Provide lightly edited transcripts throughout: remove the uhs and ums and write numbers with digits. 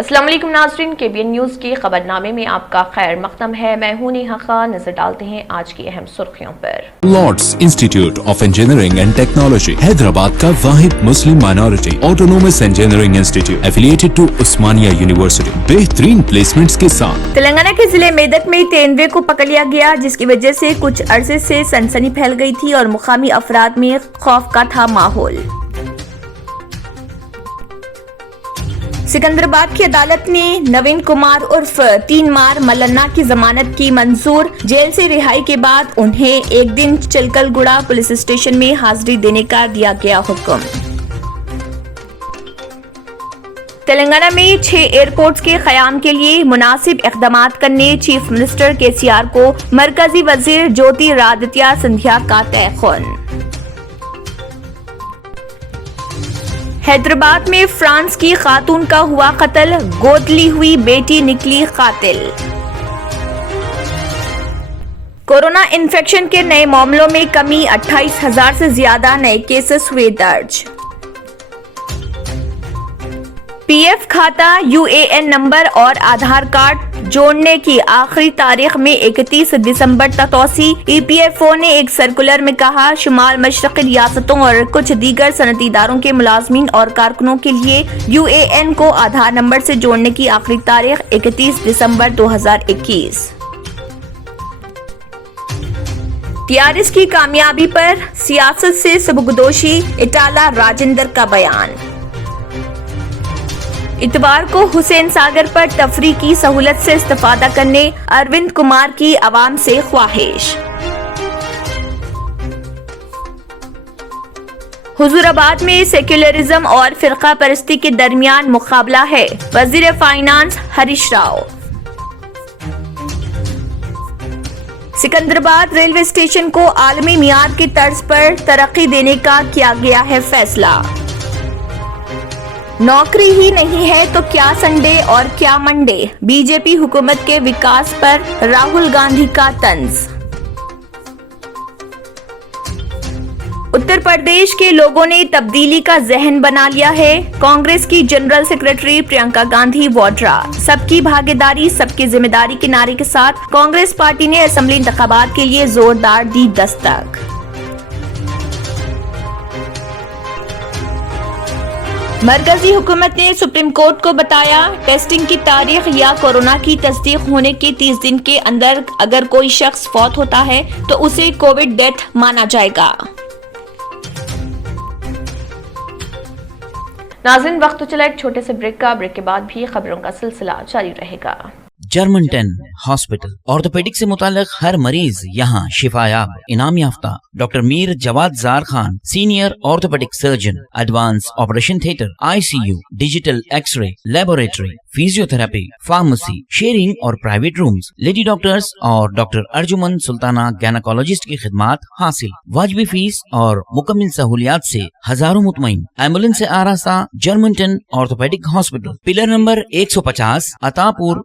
السلام علیکم ناظرین، KBN نیوز کے خبرنامے میں آپ کا خیر مقدم ہے۔ میں ہوں نیہا خان۔ نظر ڈالتے ہیں آج کی اہم سرخیوں پر۔ Lords institute of engineering and technology Hyderabad کا واحد مسلم minority autonomous engineering institute affiliated to Osmania university بہترین پلیسمنٹس کے ساتھ۔ تلنگانہ کے ضلع میدک میں تیندوے کو پکڑ لیا گیا، جس کی وجہ سے کچھ عرصے سے سنسنی پھیل گئی تھی اور مقامی افراد میں خوف کا تھا ماحول۔ سکندرآباد کی عدالت نے نوین کمار عرف 3 مار ملنا کی ضمانت کی منظور۔ جیل سے رہائی کے بعد انہیں ایک دن چلکل گڑا پولیس اسٹیشن میں حاضری دینے کا دیا گیا حکم۔ تلنگانہ میں 6 ایئرپورٹس کے قیام کے لیے مناسب اقدامات کرنے چیف منسٹر KCR کو مرکزی وزیر جیوتی رادتیہ سندھیا کا تیقن۔ حیدرآباد میں فرانس کی خاتون کا ہوا قتل، گود لی ہوئی بیٹی نکلی قاتل۔ کورونا انفیکشن کے نئے معاملوں میں کمی، 28,000 سے زیادہ نئے کیسز ہوئے درج۔ PF کھاتہ، UAN نمبر اور آدھار کارڈ جوڑنے کی آخری تاریخ میں 31 دسمبر تک توسیع۔ EPFO نے ایک سرکولر میں کہا، شمال مشرقی ریاستوں اور کچھ دیگر صنعتی اداروں کے ملازمین اور کارکنوں کے لیے UAN کو آدھار نمبر سے جوڑنے کی آخری تاریخ 31 دسمبر 2021۔ TRS کی کامیابی پر سیاست سے سبکدوشی، اٹالہ راجندر کا بیان۔ اتوار کو حسین ساگر پر تفریح کی سہولت سے استفادہ کرنے اروند کمار کی عوام سے خواہش۔ حضور آباد میں سیکولرزم اور فرقہ پرستی کے درمیان مقابلہ ہے، وزیر finance Harish Rao. Secunderabad railway station کو عالمی معیار کی طرز پر ترقی دینے کا کیا گیا ہے فیصلہ۔ نوکری ہی نہیں ہے تو کیا سنڈے اور کیا منڈے، BJP حکومت کے وکاس پر راہل گاندھی کا طنز۔ اتر پردیش کے لوگوں نے تبدیلی کا ذہن بنا لیا ہے، کانگریس کی جنرل سیکرٹری پرینکا گاندھی واڈرا۔ سب کی بھاگیداری، سب کی ذمہ داری کے نعرے کے ساتھ کانگریس پارٹی نے اسمبلی انتخابات کے لیے زوردار دی دستک۔ مرکزی حکومت نے سپریم کورٹ کو بتایا، ٹیسٹنگ کی تاریخ یا کورونا کی تصدیق ہونے کے 30 دن کے اندر اگر کوئی شخص فوت ہوتا ہے تو اسے کووڈ ڈیتھ مانا جائے گا۔ ناظرین، وقت تو چلا ایک چھوٹے سے بریک کا، بریک کے بعد بھی خبروں کا سلسلہ جاری رہے گا۔ جرمنٹن ہاسپٹل آرتھوپیڈک سے متعلق ہر مریض یہاں شفا یاب۔ انعام یافتہ ڈاکٹر میر جواد زار Khan, senior orthopaedic surgeon, advance operation theatre, ICU، digital X ray, laboratory, physio therapy, pharmacy, sharing اور پرائیویٹ رومز، لیڈی ڈاکٹرز اور ڈاکٹر ارجمن سلطانہ گینیکولوجسٹ کی خدمات حاصل۔ واجبی فیس اور مکمل سہولیات سے ہزاروں مطمئن، ایمبولینس سے آراستہ جرمنٹن آرتھوپیڈک ہاسپٹل، پلر نمبر 150، عطا پور،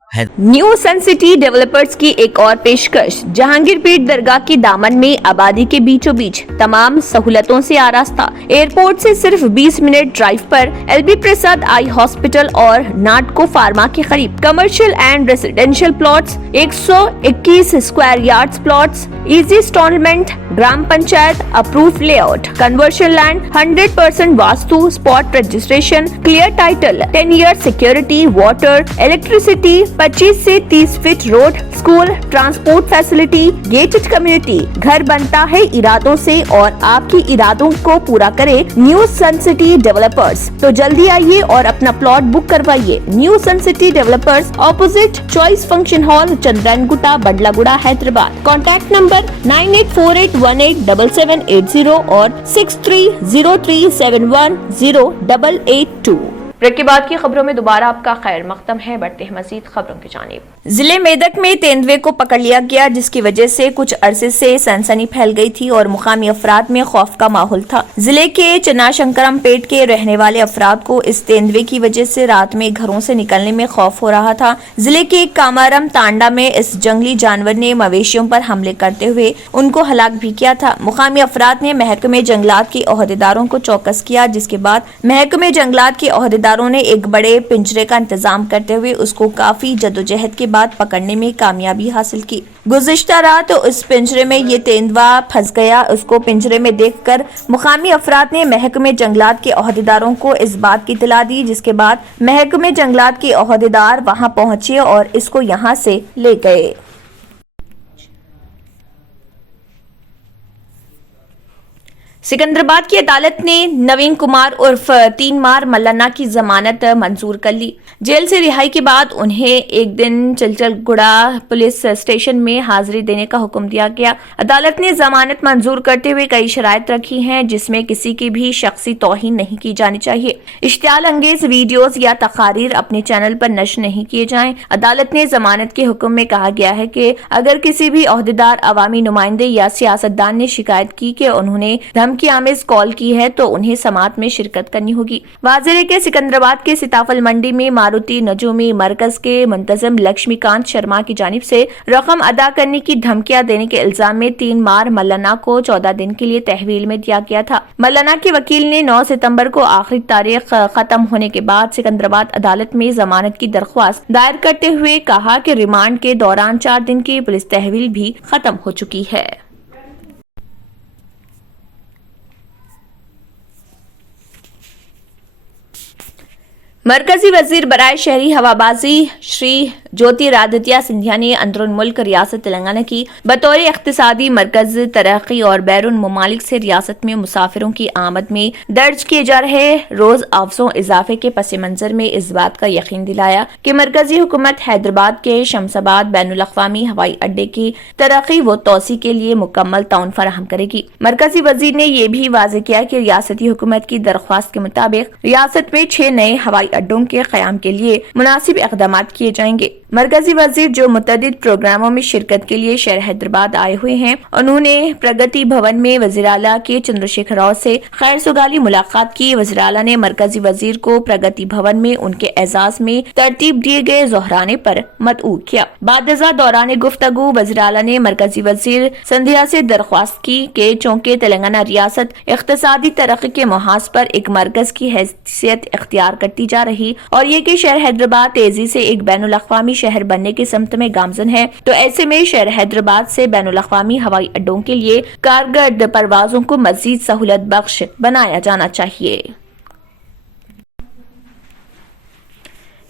نیو سن سٹی ڈیولپرز کی ایک اور پیشکش، جہانگیر پیٹ درگاہ کی دامن میں آبادی کے بیچوں بیچ تمام سہولتوں سے آراستہ، ایئرپورٹ سے صرف 20 منٹ ڈرائیو پر، LB پرساد آئی ہاسپٹل اور ناٹکو فارما کے قریب، commercial and residential plots, 121 square yards plots, easy instalment, gram panchayat approve layout, conversion land, 100% vastu, spot registration, clear title, 10 year security, water, electricity, 25 سے 30 foot road, school, transport facility, gated community. گھر بنتا ہے ارادوں سے اور آپ کی ارادوں کو پورا کرے نیو سن سٹی ڈیولپرز۔ تو جلدی آئیے اور اپنا پلاٹ بک کروائیے۔ New sun city developers, opposite choice function hall, Chandrayangutta, Bandlaguda, Hyderabad. Contact number 9848187780 اور 6303710882۔ بریک کے بعد کی خبروں میں دوبارہ آپ کا خیر مقدم ہے، بڑھتے ہیں مزید خبروں کی جانب۔ जिले मेदक में तेंदुए को पकड़ लिया गया, जिसकी वजह से कुछ अरसे से सनसनी फैल गई थी और मुकामी अफराद में खौफ का माहौल था। जिले के चन्नाशंकरम पेट के रहने वाले अफराद को इस तेंदुए की वजह से रात में घरों से निकलने में खौफ हो रहा था। जिले के कामारम तांडा में इस जंगली जानवर ने मवेशियों पर हमले करते हुए उनको हलाक भी किया था। मुकामी अफराद ने महकमे जंगलात के ओहदेदारों को चौकस किया, जिसके बाद महकमे जंगलात के ओहदेदारों ने एक बड़े पिंजरे का इंतजाम करते हुए उसको काफी जदोजहद के बाद पकड़ने में कामयाबी हासिल की। गुज़िश्ता रात उस पिंजरे में ये तेंदुआ फंस गया। उसको पिंजरे में देखकर मुकामी अफराद ने महकमे जंगलात के ओहदेदारों को इस बात की इत्तला दी, जिसके बाद महकमे जंगलात के ओहदेदार वहां पहुंचे और इसको यहां से ले गए। सिकंदराबाद की अदालत ने नवीन कुमार उर्फ 3 मार मल्लाना की जमानत मंजूर कर ली। जेल से रिहाई के बाद उन्हें एक दिन चलचलगुड़ा पुलिस स्टेशन में हाजिरी देने का हुक्म दिया गया। अदालत ने जमानत मंजूर करते हुए कई शराइत रखी हैं, जिसमें किसी की भी शख्सी तौहीन नहीं की जानी चाहिए। इश्तियाल अंगेज वीडियोज या तकारीर अपने चैनल पर नश्र नहीं किए जाएं। अदालत ने जमानत के हुक्म में कहा गया है कि अगर किसी भी ओहदेदार, अवामी नुमाइंदे या सियासतदान ने शिकायत की कि उन्होंने धमकी आमेज कॉल की है तो उन्हें समाअत में शिरकत करनी होगी। वाज़ेह है कि सिकंदराबाद के सीताफल मंडी में मारुति नजूमी मरकज के मुंतजिम लक्ष्मीकांत शर्मा की जानिब से रकम अदा करने की धमकियां देने के इल्जाम में 3 मार मल्लाना को 14 दिन के लिए तहवील में दिया गया था। मल्लाना के वकील ने 9 सितंबर को आखिरी तारीख खत्म होने के बाद सिकंदराबाद अदालत में जमानत की दरख्वास्त दायर करते हुए कहा कि रिमांड के दौरान 4 दिन की पुलिस तहवील भी खत्म हो चुकी है। मरकजी वजीर बराए शहरी हवाबाजी श्री ज्योतिरादित्य सिंधिया ने अंदरून मुल्क रियासत तेलंगाना की बतौर इख्तिसादी मरकज तरक्की और बैरून ममालिक से रियासत में मुसाफिरों की आमद में दर्ज किए जा रहे रोज अफजों इजाफे के पस मंजर में इस बात का यकीन दिलाया कि मरकजी हुकूमत हैदराबाद के शमसाबाद बैनुल अक़वामी हवाई अड्डे की तरक्की व तोसी के लिए मुकम्मल ताउन फराहम करेगी। मरकजी वजीर ने यह भी वाज़ेह किया कि रियासती हुकूमत की दरख्वास्त के मुताबिक रियासत में 6 नए हवाई अड्डों के क़याम के लिए मुनासिब इक़दाम किए जाएंगे। मरकजी वजीर जो मुतअद्दिद प्रोग्रामों में शिरकत के लिए शहर हैदराबाद आए हुए हैं, उन्होंने प्रगति भवन में वज़ीर आला के चंद्रशेखर राव से खैर सुगाली मुलाकात की। वज़ीर आला ने मरकजी वजीर को प्रगति भवन में उनके एजाज में तरतीब दिए गए ज़ोहराने पर मदऊ किया। बादजा दौरान गुफ्तगू वज़ीर आला ने मरकजी वजीर सिंधिया से दरख्वास्त की कि चूंकि तेलंगाना रियासत इक़्तिसादी तरक्की के मुहाज पर एक मरकज की हैसियत इख्तियार करती जा रही और ये कि शहर हैदराबाद तेजी से एक बैनुल अक़वामी शहर बनने की समत में गामजन है, तो ऐसे में शहर हैदराबाद से बैनुल अक़वामी हवाई अड्डों के लिए कारगर परवाजों को मजीद सहूलत बख्श बनाया जाना चाहिए।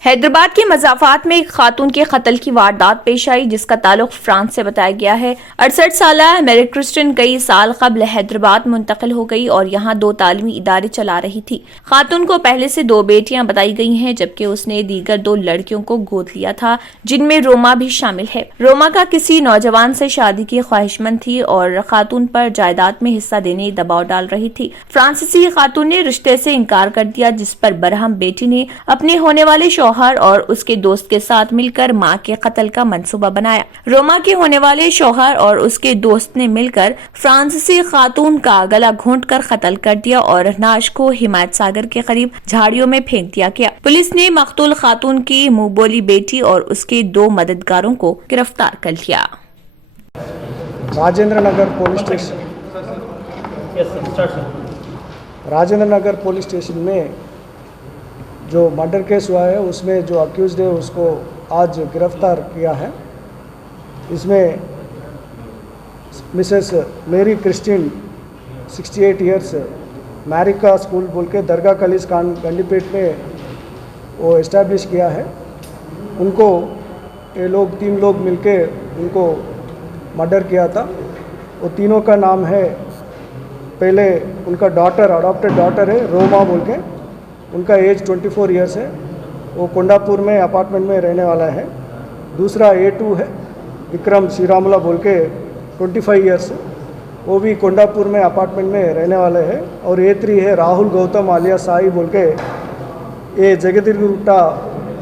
हैदराबाद के मज़ाफ़ात में एक खातून के कत्ल की वारदात पेश आई, जिसका ताल्लुक फ्रांस से बताया गया है। 68 साला मेरी क्रिस्टिन कई साल कबल हैदराबाद मुंतकिल हो गई और यहाँ 2 तालीमी इदारे चला रही थी। खातून को पहले से 2 बेटियां बताई गई हैं, जबकि उसने दीगर 2 लड़कियों को गोद लिया था, जिनमें रोमा भी शामिल है। रोमा का किसी नौजवान से शादी की ख्वाहिशमंद थी और खातून पर जायदाद में हिस्सा देने दबाव डाल रही थी। फ्रांसीसी खातून ने रिश्ते से इनकार कर दिया, जिस पर बरहम बेटी ने अपने होने वाले शौहर और उसके दोस्त के साथ मिलकर मां के कत्ल का मंसूबा बनाया। रोमा के होने वाले शौहर और उसके दोस्त ने मिलकर फ्रांसीसी खातून का गला घोंटकर कत्ल कर दिया और नाश को हिमायत सागर के करीब झाड़ियों में फेंक दिया गया। पुलिस ने मकतूल खातून की मुंह बोली बेटी और उसके 2 मददगारों को गिरफ्तार कर लिया। राजेंद्र नगर पुलिस स्टेशन में जो मर्डर केस हुआ है उसमें जो अक्यूज्ड है उसको आज गिरफ्तार किया है। इसमें मिसेस मेरी क्रिस्टिन 68 इयर्स मैरिका स्कूल बोल के दरगाह कलीस गंडीपेट में वो इस्टेब्लिश किया है। उनको ये लोग 3 लोग मिलके उनको मर्डर किया था। वो तीनों का नाम है, पहले उनका डॉटर अडॉप्टेड डॉटर है रोमा बोल के, उनका एज 24 इयर्स है, वो कोंडापुर में अपार्टमेंट में रहने वाला है। दूसरा A2 है विक्रम श्रीरामुला बोल के 25 इयर्स है, वो भी कोंडापुर में अपार्टमेंट में रहने वाले हैं। और A3 है राहुल गौतम आलिया साई बोल के, ये जगदीरगुट्टा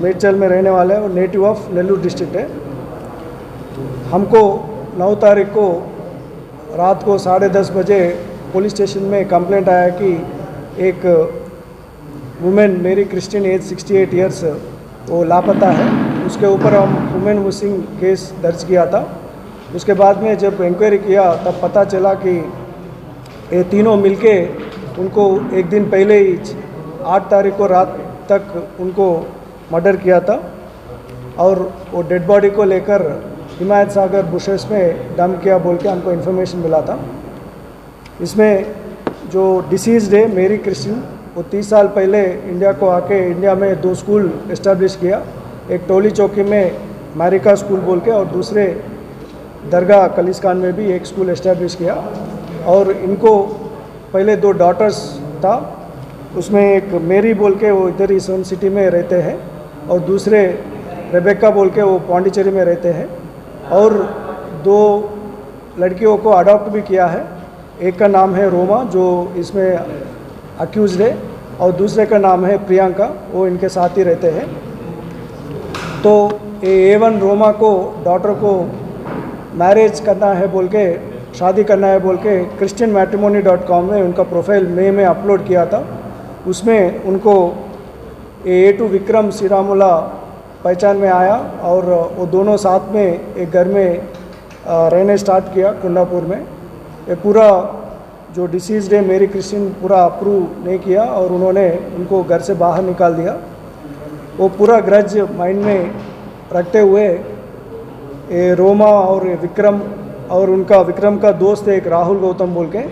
मेडचल में रहने वाले हैं और नेटिव ऑफ नेल्लूर डिस्ट्रिक्ट है। ہم کو 9 تاریخ کو رات کو 10:30 بجے پولیس اسٹیشن میں کمپلینٹ آیا کہ ایک وومن میری کرسچن ایج 68 ایئرس وہ لاپتہ ہے. اس کے اوپر ہم وومن مسنگ کیس درج کیا تھا. اس کے بعد میں جب انکوائری کیا تب پتہ چلا کہ یہ تینوں مل کے ان کو ایک دن پہلے ہی 8 تاریخ کو رات تک ان کو مرڈر کیا تھا اور وہ ڈیڈ باڈی کو لے کر حمایت ساگر بشیس میں ڈمپ کیا بول کے ہم کو انفارمیشن ملا تھا. اس میں جو ڈیسیزڈ ہے میری کرسچن وہ 30 سال پہلے انڈیا کو آ کے انڈیا میں 2 اسکول اسٹیبلش کیا. ایک ٹولی چوکی میں میریکا اسکول بول کے اور دوسرے درگاہ کلیسکان میں بھی ایک اسکول اسٹیبلش کیا. اور ان کو پہلے 2 ڈاٹرز تھا. اس میں ایک میری بول کے وہ ادھر ہی سون سٹی میں رہتے ہیں اور دوسرے ریبیکا بول کے وہ پانڈیچری میں رہتے ہیں. اور 2 لڑکیوں کو اڈاپٹ بھی کیا ہے. ایک کا نام ہے روما جو اس میں اکیوزڈ ہے اور دوسرے کا نام ہے پریانکا وہ ان کے ساتھ ہی رہتے ہیں. تو A1 روما کو ڈاٹر کو میرج کرنا ہے بول کے شادی کرنا ہے بول کے christianmatrimony.com میں ان کا پروفائل میں اپلوڈ کیا تھا. اس میں ان کو A2 وکرم سیرامولا پہچان میں آیا اور وہ دونوں ساتھ میں ایک گھر میں رہنے سٹارٹ کیا کنڈاپور میں. یہ پورا جو ڈیسیزڈ ہے میری کرسچن پورا اپروو نہیں کیا اور انہوں نے ان کو گھر سے باہر نکال دیا. وہ پورا گرج مائنڈ میں رکھتے ہوئے روما اور وکرم اور ان کا وکرم کا دوست ایک راہل گوتم بول کے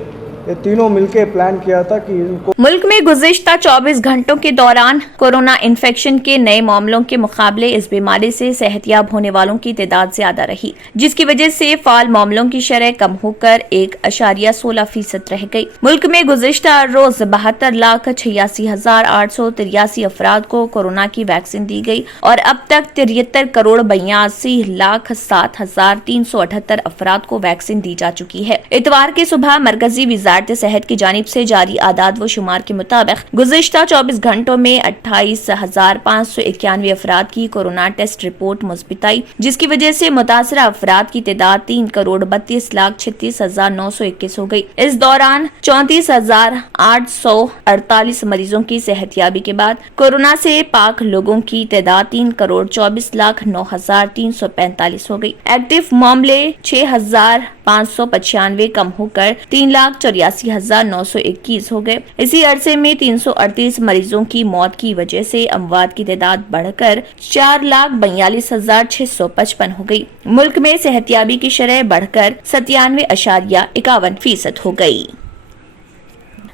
یہ تینوں مل کے پلان کیا تھا کہ ان کو ملک میں گزشتہ 24 گھنٹوں کے دوران کورونا انفیکشن کے نئے معاملوں کے مقابلے اس بیماری سے صحت یاب ہونے والوں کی تعداد زیادہ رہی جس کی وجہ سے فعال معاملوں کی شرح کم ہو کر 1.16% رہ گئی. ملک میں گزشتہ روز 72,86,883 افراد کو کورونا کی ویکسین دی گئی اور اب تک 73,82,07,378 افراد کو ویکسین دی جا چکی ہے. اتوار کی صبح مرکزی وزارت صحت کی جانب سے جاری اعداد و شمار کے مطابق گزشتہ 24 گھنٹوں میں 28,591 افراد کی کورونا ٹیسٹ رپورٹ مثبت آئی جس کی وجہ سے متاثرہ افراد کی تعداد 3,32,36,921 ہو گئی. اس دوران 34,848 مریضوں کی صحت یابی کے بعد کورونا سے پاک لوگوں کی تعداد 3,24,09,345 ہو گئی. ایکٹیو معاملے 6,595 کم ہو کر 3,84,921 ہو گئے. اسی عرصے میں 338 مریضوں کی موت کی وجہ سے اموات کی تعداد بڑھ کر 4,42,655 ہو گئی. ملک میں صحت یابی کی شرح بڑھ کر 97.51% ہو گئی.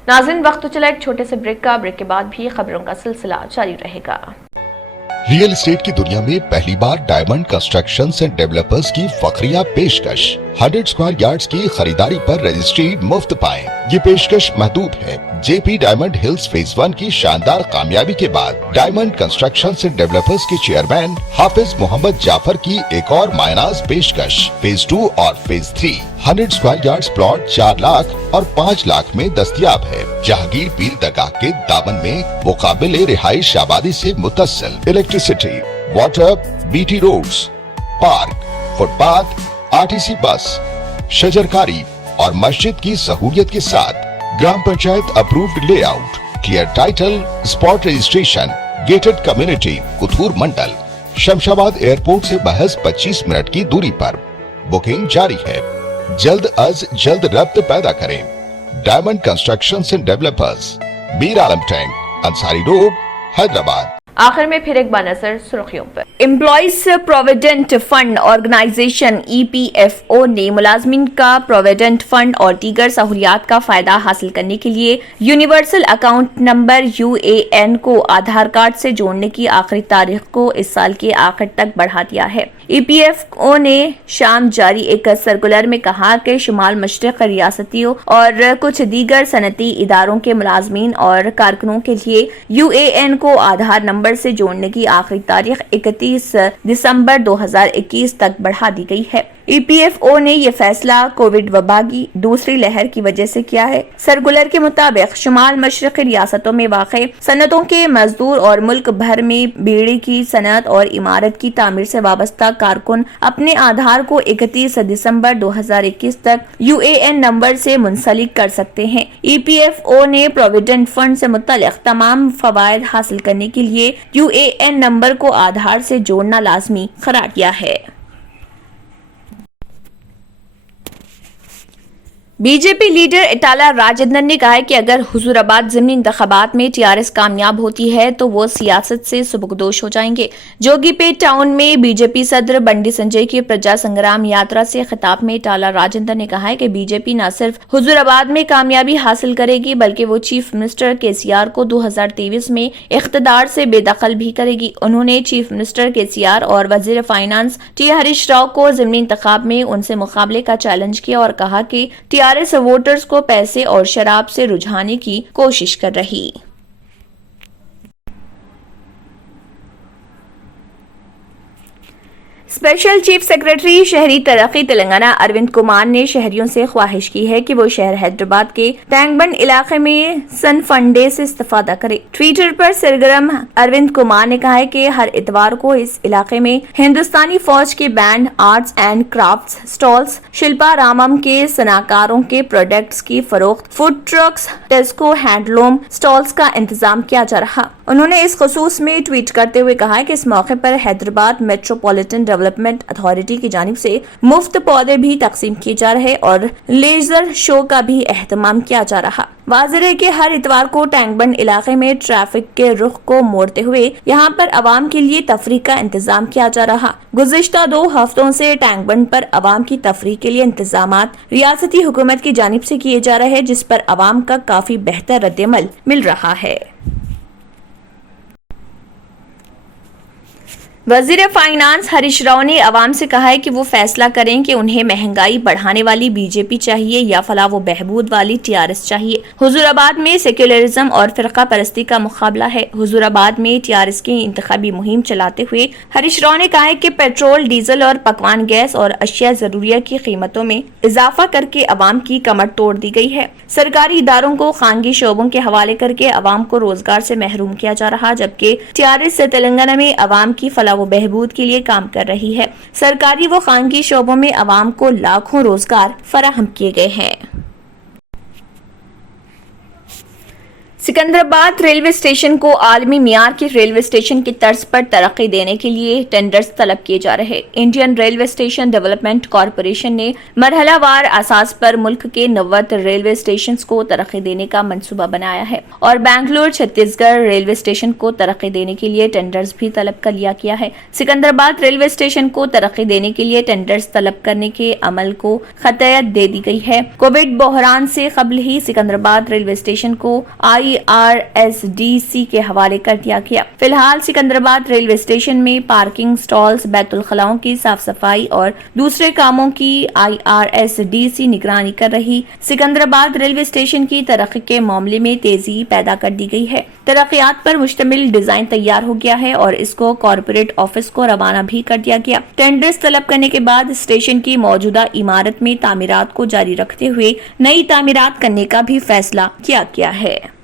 ناظرین وقت تو چلا ایک چھوٹے سے بریک کا. بریک کے بعد بھی خبروں کا سلسلہ جاری رہے گا. ریئل اسٹیٹ کی دنیا میں پہلی بار ڈائمنڈ کنسٹرکشنز اینڈ ڈیولپرز کی فخریہ پیشکش 100 اسکوائر یارڈز کی خریداری پر رجسٹری مفت پائیں. یہ پیشکش محدود ہے. جے پی ڈائمنڈ ہلز فیز 1 کی شاندار کامیابی کے بعد ڈائمنڈ کنسٹرکشنز اینڈ ڈیولپرز کے چیئرمین حافظ محمد جعفر کی ایک اور مایناز پیشکش فیز 2 اور phase 3 100 square yards plot 4 lakh اور 5 لاکھ میں دستیاب ہے. جہانگیر پیر درگاہ کے دامن میں مقابل رہائش آبادی سے متصل electricity, water, BT roads, park, footpath, RTC bus, شجرکاری اور مسجد کی سہولیت کے ساتھ gram panchayat approved layout, clear title, spot registration, gated community, Kothur mandal, Shamshabad airport سے محض 25 منٹ کی دوری پر. بکنگ جاری ہے. جلد از جلد ربط پیدا کریں. Diamond constructions and developers, Mir Alam tank, Ansari road, Hyderabad. آخر میں پھر ایک بار نظر سرخیوں پر. Employees provident fund organisation EPFO نے ملازمین کا پروویڈنٹ فنڈ اور دیگر سہولیات کا فائدہ حاصل کرنے کے لیے یونیورسل اکاؤنٹ نمبر UAN کو آدھار کارڈ سے جوڑنے کی آخری تاریخ کو اس سال کے آخر تک بڑھا دیا ہے. EPFO نے شام جاری ایک سرکولر میں کہا کہ شمال مشرق ریاستیوں اور کچھ دیگر صنعتی اداروں کے ملازمین اور کارکنوں کے لیے UAN کو آدھار نمبر سے جوڑنے کی آخری تاریخ 31 دسمبر 2021 تک بڑھا دی گئی ہے. EPFO ने ये फैसला कोविड वबा की दूसरी लहर की वजह से किया है। सर्कुलर के मुताबिक शुमाल मशरक़ी रियासतों में वाक़े सनतों के मजदूर और मुल्क भर में बीड़ी की सनत और इमारत की तामीर से वाबस्ता कारकुन अपने आधार को 31 दिसंबर 2021 तक UAN नंबर से मुंसलिक कर सकते हैं। EPFO ने प्रोविडेंट फंड से मुतल्लिक़ तमाम फवायद हासिल करने के लिए UAN नंबर को आधार से जोड़ना लाजमी करार दिया है। बीजेपी लीडर इटाला राजेंद्रन ने कहा है कि अगर हुजूराबाद ज़िमनी इंतखाबात में TRS कामयाब होती है तो वो सियासत से सुबकदोश हो जाएंगे। जोगीपेट टाउन में बीजेपी सदर बंडी संजय की प्रजा संग्राम यात्रा से खिताब में इटाला राजेंद्रन ने कहा है कि बीजेपी न सिर्फ हुजूराबाद में कामयाबी हासिल करेगी बल्कि वो चीफ मिनिस्टर KCR को 2023 में इख्तिदार से बेदखल भी करेगी। उन्होंने चीफ मिनिस्टर KCR और वजीर फाइनेंस T हरीश राव को ज़िमनी इंतखाब में उनसे मुकाबले का चैलेंज किया और कहा कि TRS वोटर्स को पैसे और शराब से रुझाने की कोशिश कर रही। स्पेशल चीफ सेक्रेटरी शहरी तरक्की तेलंगाना अरविंद कुमार ने शहरियों से ख्वाहिश की है कि वो शहर हैदराबाद के टैंकबंड इलाके में सन फंडे से इस्तेफादा करे। ट्विटर पर सरगर्म अरविंद कुमार ने कहा है कि हर इतवार को इस इलाके में हिंदुस्तानी फौज के band, arts and crafts stalls, Shilparamam के सनाकारों के प्रोडक्ट्स की फरोख्त, food trucks, Tesco handloom stalls का इंतजाम किया जा रहा। उन्होंने इस खुसूस में ट्वीट करते हुए कहा कि इस मौके पर हैदराबाद मेट्रोपॉलिटन डेवलपमेंट अथॉरिटी की जानिब से मुफ्त पौधे भी तकसीम किए जा रहे और लेजर शो का भी एहतमाम किया जा रहा। वाज़ेह है कि हर इतवार को टैंकबंड इलाके में ट्रैफिक के रुख को मोड़ते हुए यहाँ पर अवाम के लिए तफरीह का इंतजाम किया जा रहा। गुज़िश्ता 2 हफ्तों से टैंकबंड पर अवाम की तफरीह के लिए इंतजामात रियासती हुकूमत की जानिब से किए जा रहे हैं, जिस पर अवाम का काफी बेहतर रद्द-ए-अमल मिल रहा है। वजीर फाइनेंस हरीश राव ने अवाम से कहा है कि वो फैसला करें कि उन्हें महंगाई बढ़ाने वाली बीजेपी चाहिए या फलाह व बहबूद वाली TRS चाहिए। हुजूराबाद में सेक्युलरिज्म और फिरका परस्ती का मुकाबला है। हुजूराबाद में TRS की इंतखाबी मुहिम चलाते हुए हरीश राव ने कहा है कि पेट्रोल, डीजल और पकवान गैस और अशिया जरूरिया की कीमतों में इजाफा करके अवाम की कमर तोड़ दी गई है। सरकारी इदारों को खानगी शोबों के हवाले करके अवाम को रोजगार से महरूम किया जा रहा, जबकि TRS से तेलंगाना में अवाम की फलाह वो बहबूद के लिए काम कर रही है। सरकारी व खानगी शोबों में अवाम को लाखों रोजगार फराहम किए गए हैं। सिकंदराबाद रेलवे स्टेशन को आलमी मियार के रेलवे स्टेशन की तर्ज पर तरक्की देने के लिए टेंडर्स तलब किए जा रहे। Indian railway station development corporation ने मरहलावार असास पर मुल्क के 90 रेलवे स्टेशन को तरक्की देने का मंसूबा बनाया है और बेंगलुरु छत्तीसगढ़ रेलवे स्टेशन को तरक्की देने के लिए टेंडर्स भी तलब कर लिया गया है। सिकंदराबाद रेलवे स्टेशन को तरक्की देने के लिए टेंडर्स तलब करने के अमल को खतयत दे दी गई है। कोविड बहरान से कबल ही सिकंदराबाद रेलवे स्टेशन को IRSDC के हवाले कर दिया गया। फिलहाल सिकंदराबाद रेलवे स्टेशन में पार्किंग, स्टॉल्स, बैतुल खलाओं की साफ सफाई और दूसरे कामों की IRSDC निगरानी कर रही। सिकंदराबाद रेलवे स्टेशन की तरक्की के मामले में तेजी पैदा कर दी गई है। तरक्कियात पर मुश्तमिल डिजाइन तैयार हो गया है और इसको कॉर्पोरेट ऑफिस को रवाना भी कर दिया गया। टेंडर्स तलब करने के बाद स्टेशन की मौजूदा इमारत में तामीरात को जारी रखते हुए नई तामीरात करने का भी फैसला किया गया है।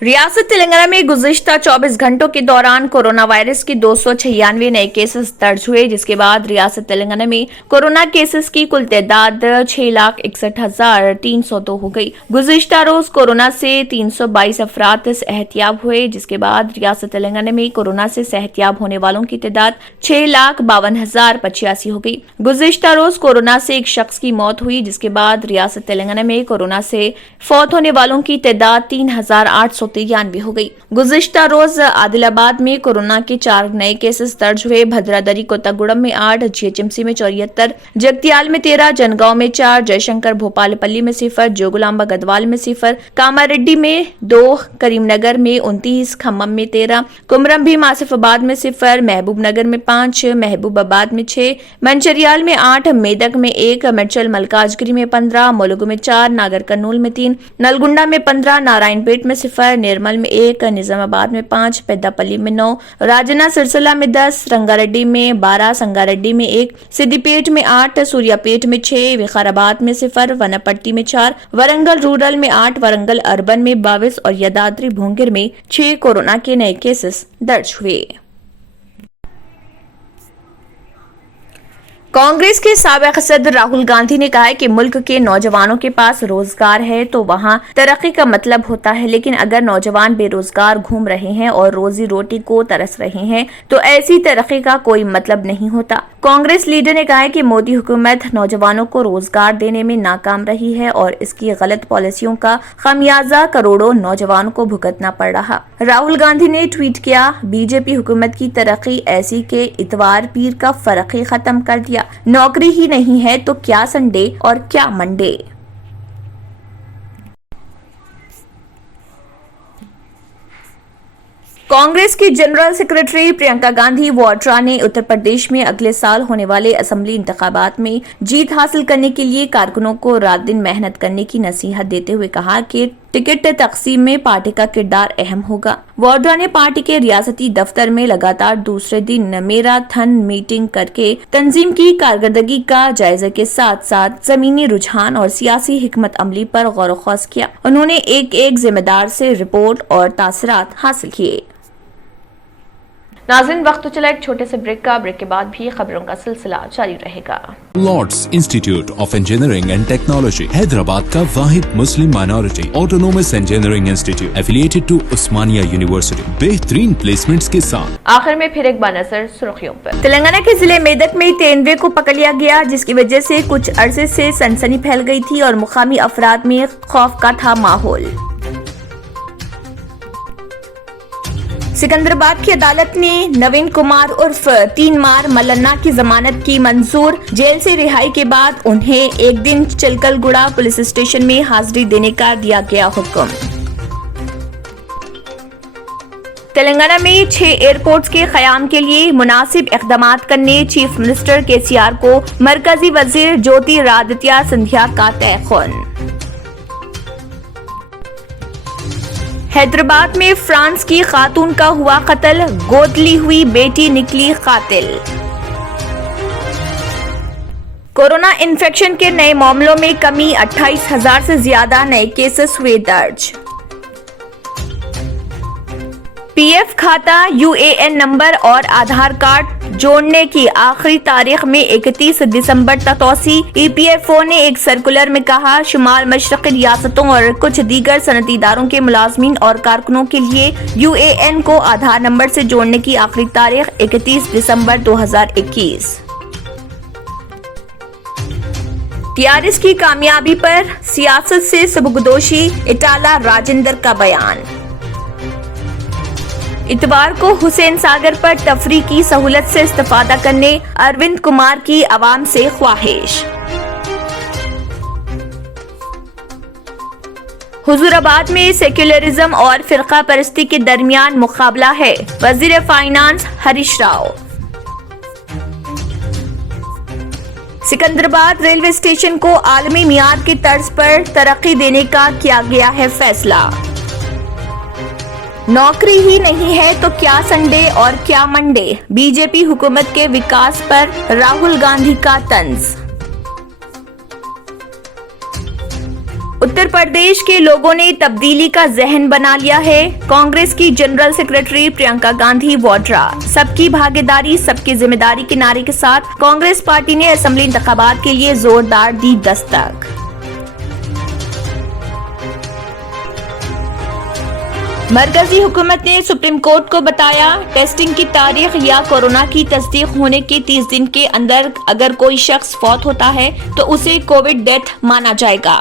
रियासत तेलंगाना में गुज़िश्ता 24 घंटों के दौरान कोरोना वायरस के 296 नए केसेस दर्ज हुए, जिसके बाद रियासत तेलंगाना में कोरोना केसेस की कुल तादाद 6,61,302 हो गई। गुज़िश्ता रोज कोरोना से 322 अफराद सेहतियाब हुए, जिसके बाद रियासत तेलंगाना में कोरोना से सेहतियाब होने वालों की तादाद 6,52,085 हो गई। गुज़िश्ता रोज कोरोना से एक शख्स की मौत हुई, जिसके बाद रियासत तेलंगाना में कोरोना से फौत होने वालों की तादाद 3,893 हो गई। गुज़िश्ता रोज आदिलाबाद में कोरोना के 4 नए केसेस दर्ज हुए। भद्रादरी कोत्तागुड़म में 8, GHMC में 74, जगतियाल में 13, जनगांव में 4, जयशंकर भोपालपल्ली में 0, जोगुलांबा गदवाल में 0, कामारेड्डी में 2, करीमनगर में 29, खम्मम में 13, कुमरम भीम आसिफाबाद में 0, महबूबनगर में 5, महबूबाबाद में 6, मंचरियाल में 8, मेदक में 1, मेडचल मलकाजगिरी में 15, मुलुगु में 4, नागर कर्नूल में 3, नलगुंडा में 15, नारायणपेट में 0, निर्मल में 1, निजामाबाद में 5, पेद्दापल्ली में 9, राजन्ना सिरसिला में 10, रंगारेड्डी में 12, संगारेड्डी में 1, सिद्दीपेट में 8, सूर्यापेट में 6, विकाराबाद में 0, वनपट्टी में 4, वरंगल रूरल में 8, वरंगल अर्बन में 22 और यादाद्री भोंगिर में 6 कोरोना के नए केसेस दर्ज हुए। कांग्रेस के साबिक सदर राहुल गांधी ने कहा है कि मुल्क के नौजवानों के पास रोजगार है तो वहां तरक्की का मतलब होता है, लेकिन अगर नौजवान बेरोजगार घूम रहे हैं और रोजी रोटी को तरस रहे हैं तो ऐसी तरक्की का कोई मतलब नहीं होता। कांग्रेस लीडर ने कहा है कि मोदी हुकूमत नौजवानों को रोजगार देने में नाकाम रही है और इसकी गलत पॉलिसियों का खामियाजा करोड़ों नौजवानों को भुगतना पड़ रहा। राहुल गांधी ने ट्वीट किया, बीजेपी हुकूमत की तरक्की ऐसी के इतवार पीर का फर्क ही खत्म कर दिया। नौकरी ही नहीं है तो क्या संडे और क्या मंडे। कांग्रेस की जनरल सेक्रेटरी प्रियंका गांधी वाड्रा ने उत्तर प्रदेश में अगले साल होने वाले असेंबली इंतखाबात में जीत हासिल करने के लिए कारकुनों को रात दिन मेहनत करने की नसीहत देते हुए कहा कि टिकट तकसीम में पार्टी का किरदार अहम होगा। वाड्रा ने पार्टी के रियासती दफ्तर में लगातार दूसरे दिन मैराथन मीटिंग करके तंजीम की कारकर्दगी का जायजे के साथ साथ जमीनी रुझान और सियासी हिकमत अमली पर गौर ख्वास किया। उन्होंने एक जिम्मेदार से रिपोर्ट और तासरात हासिल किए। नाज़रीन, वक्त तो चला एक छोटे से ब्रेक का। ब्रेक के बाद भी खबरों का सिलसिला जारी रहेगा। Lords institute of engineering and technology Hyderabad का वाहिद मुस्लिम minority autonomous engineering institute affiliated to Osmania university, बेहतरीन प्लेसमेंट्स के साथ। आखिर में फिर एक बार नजर सुर्खियों पर। तेलंगाना के जिले मेदक में तेंदुए को पकड़ लिया गया, जिसकी वजह से कुछ अरसे से सनसनी फैल गई थी और मुकामी अफराद में खौफ का था माहौल। सिकंदराबाद की अदालत ने नवीन कुमार उर्फ 3 मार मल्लन्ना की जमानत की मंजूर। जेल से रिहाई के बाद उन्हें एक दिन चिलकलगुड़ा पुलिस स्टेशन में हाजिरी देने का दिया गया हुक्म। तेलंगाना में 6 एयरपोर्ट्स के क़याम के लिए मुनासिब इक़दामात करने चीफ मिनिस्टर केसीआर को मरकजी वजीर ज्योतिरादित्य सिंधिया का तयक़ुन। हैदराबाद में फ्रांस की खातून का हुआ कत्ल, गोद ली हुई बेटी निकली कातिल। कोरोना इन्फेक्शन के नए मामलों में कमी, 28,000 से ज्यादा नए केसेस हुए दर्ज। पीएफ खाता, यूएएन नंबर और आधार कार्ड जोड़ने की आखिरी तारीख में 31 दिसंबर तक तोसी। ईपीएफओ ने एक सर्कुलर में कहा, शुमाल मशरक़ी रियासतों और कुछ दीगर सनती इदारों के मुलाजमीन और कारकुनों के लिए यूएएन को आधार नंबर से जोड़ने की आखिरी तारीख 31 दिसंबर 2021। टीआरएस की कामयाबी पर सियासत से सबकदोशी, इटाला राजेंद्र का बयान। इतवार को हुसैन सागर पर तफरी की सहूलत से इस्तेफादा करने अरविंद कुमार की आवाम से ख्वाहिश। हुजूराबाद में सेक्युलरिज्म और फिरका परस्ती के दरमियान मुकाबला है, वजीर finance Harish Rao. Secunderabad railway station को आलमी मियार की तर्ज पर तरक्की देने का किया गया है फैसला। नौकरी ही नहीं है तो क्या संडे और क्या मंडे, बीजेपी हुकूमत के विकास पर राहुल गांधी का तंज। उत्तर प्रदेश के लोगों ने तब्दीली का जहन बना लिया है, कांग्रेस की जनरल सेक्रेटरी प्रियंका गांधी वाड्रा। सबकी भागीदारी सबकी जिम्मेदारी के नारे के साथ कांग्रेस पार्टी ने असेंबली इंतखाबात के लिए जोरदार दी दस्तक। मरकजी हुकूमत ने सुप्रीम कोर्ट को बताया, टेस्टिंग की तारीख या कोरोना की तस्दीक होने के 30 दिन के अंदर अगर कोई शख्स फौत होता है तो उसे कोविड डेथ माना जाएगा।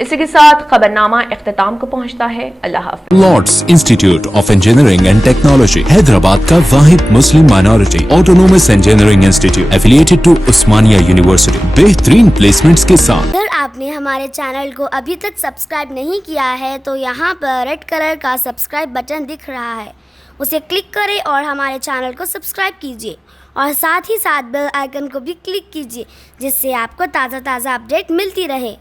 इसी के साथ खबरनामा इख्तिताम को पहुंचता है। अल्लाह हाफ़िज़। Lords institute of engineering and technology Hyderabad का वाहिद मुस्लिम minority autonomous engineering institute affiliated to Osmania university, बेहतरीन प्लेसमेंट्स के साथ। अगर आपने हमारे चैनल को अभी तक सब्सक्राइब नहीं किया है तो यहाँ पर रेड कलर का सब्सक्राइब बटन दिख रहा है, उसे क्लिक करें और हमारे चैनल को सब्सक्राइब कीजिए और साथ ही साथ बेल आइकन को भी क्लिक कीजिए, जिससे आपको ताज़ा अपडेट मिलती रहे।